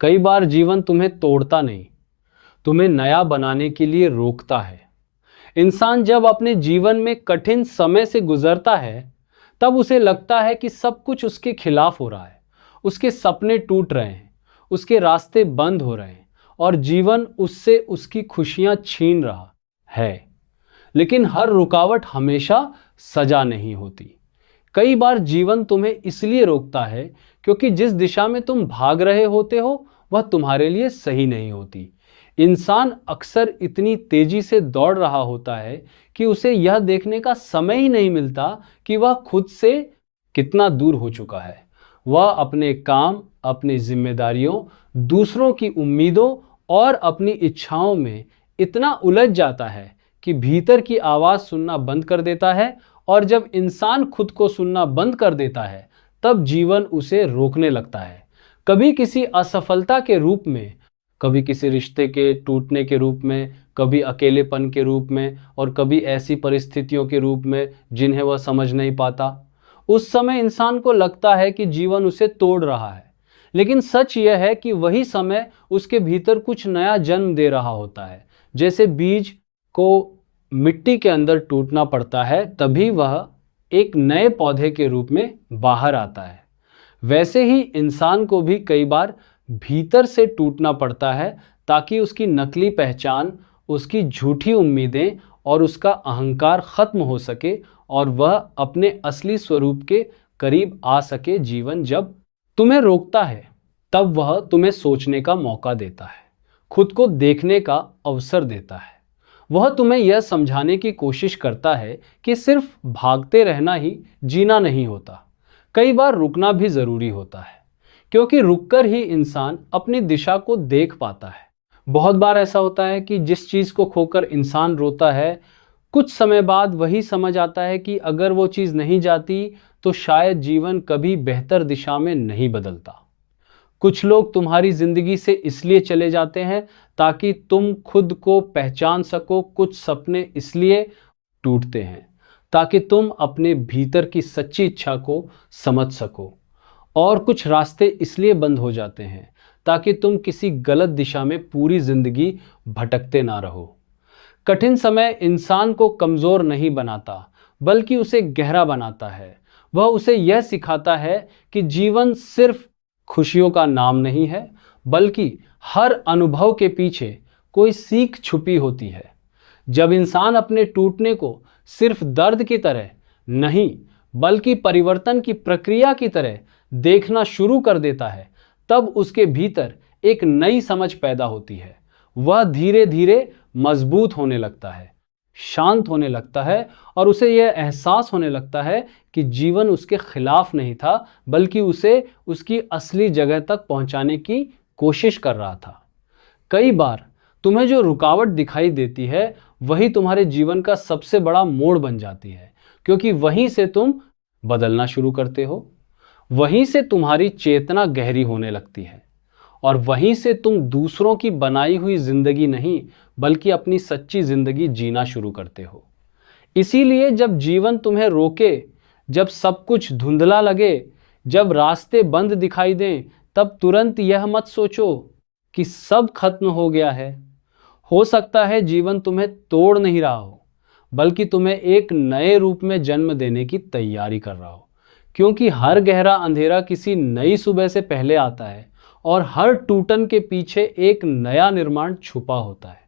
कई बार जीवन तुम्हें तोड़ता नहीं, तुम्हें नया बनाने के लिए रोकता है। इंसान जब अपने जीवन में कठिन समय से गुजरता है, तब उसे लगता है कि सब कुछ उसके खिलाफ हो रहा है। उसके सपने टूट रहे हैं, उसके रास्ते बंद हो रहे हैं और जीवन उससे उसकी खुशियां छीन रहा है। लेकिन हर रुकावट हमेशा सजा नहीं होती। कई बार जीवन तुम्हें इसलिए रोकता है क्योंकि जिस दिशा में तुम भाग रहे होते हो वह तुम्हारे लिए सही नहीं होती। इंसान अक्सर इतनी तेजी से दौड़ रहा होता है कि उसे यह देखने का समय ही नहीं मिलता कि वह खुद से कितना दूर हो चुका है। वह अपने काम, अपनी जिम्मेदारियों, दूसरों की उम्मीदों और अपनी इच्छाओं में इतना उलझ जाता है कि भीतर की आवाज सुनना बंद कर देता है। और जब इंसान खुद को सुनना बंद कर देता है, तब जीवन उसे रोकने लगता है। कभी किसी असफलता के रूप में, कभी किसी रिश्ते के टूटने के रूप में, कभी अकेलेपन के रूप में और कभी ऐसी परिस्थितियों के रूप में जिन्हें वह समझ नहीं पाता। उस समय इंसान को लगता है कि जीवन उसे तोड़ रहा है, लेकिन सच यह है कि वही समय उसके भीतर कुछ नया जन्म दे रहा होता है। जैसे बीज को मिट्टी के अंदर टूटना पड़ता है, तभी वह एक नए पौधे के रूप में बाहर आता है। वैसे ही इंसान को भी कई बार भीतर से टूटना पड़ता है ताकि उसकी नकली पहचान, उसकी झूठी उम्मीदें और उसका अहंकार खत्म हो सके और वह अपने असली स्वरूप के करीब आ सके। जीवन जब तुम्हें रोकता है, तब वह तुम्हें सोचने का मौका देता है, खुद को देखने का अवसर देता है। वह तुम्हें यह समझाने की कोशिश करता है कि सिर्फ भागते रहना ही जीना नहीं होता। कई बार रुकना भी जरूरी होता है, क्योंकि रुककर ही इंसान अपनी दिशा को देख पाता है। बहुत बार ऐसा होता है कि जिस चीज को खोकर इंसान रोता है, कुछ समय बाद वही समझ आता है कि अगर वो चीज नहीं जाती तो शायद जीवन कभी बेहतर दिशा में नहीं बदलता। कुछ लोग तुम्हारी जिंदगी से इसलिए चले जाते हैं ताकि तुम खुद को पहचान सको। कुछ सपने इसलिए टूटते हैं ताकि तुम अपने भीतर की सच्ची इच्छा को समझ सको। और कुछ रास्ते इसलिए बंद हो जाते हैं ताकि तुम किसी गलत दिशा में पूरी जिंदगी भटकते ना रहो। कठिन समय इंसान को कमजोर नहीं बनाता, बल्कि उसे गहरा बनाता है। वह उसे यह सिखाता है कि जीवन सिर्फ खुशियों का नाम नहीं है, बल्कि हर अनुभव के पीछे कोई सीख छुपी होती है। जब इंसान अपने टूटने को सिर्फ दर्द की तरह नहीं, बल्कि परिवर्तन की प्रक्रिया की तरह देखना शुरू कर देता है, तब उसके भीतर एक नई समझ पैदा होती है। वह धीरे धीरे मजबूत होने लगता है, शांत होने लगता है और उसे यह एहसास होने लगता है कि जीवन उसके खिलाफ नहीं था, बल्कि उसे उसकी असली जगह तक पहुंचाने की कोशिश कर रहा था। कई बार तुम्हें जो रुकावट दिखाई देती है, वही तुम्हारे जीवन का सबसे बड़ा मोड़ बन जाती है, क्योंकि वहीं से तुम बदलना शुरू करते हो। वहीं से तुम्हारी चेतना गहरी होने लगती है और वहीं से तुम दूसरों की बनाई हुई जिंदगी नहीं, बल्कि अपनी सच्ची जिंदगी जीना शुरू करते हो। इसीलिए जब जीवन तुम्हें रोके, जब सब कुछ धुंधला लगे, जब रास्ते बंद दिखाई दें, तब तुरंत यह मत सोचो कि सब खत्म हो गया है। हो सकता है जीवन तुम्हें तोड़ नहीं रहा हो, बल्कि तुम्हें एक नए रूप में जन्म देने की तैयारी कर रहा हो। क्योंकि हर गहरा अंधेरा किसी नई सुबह से पहले आता है और हर टूटन के पीछे एक नया निर्माण छुपा होता है।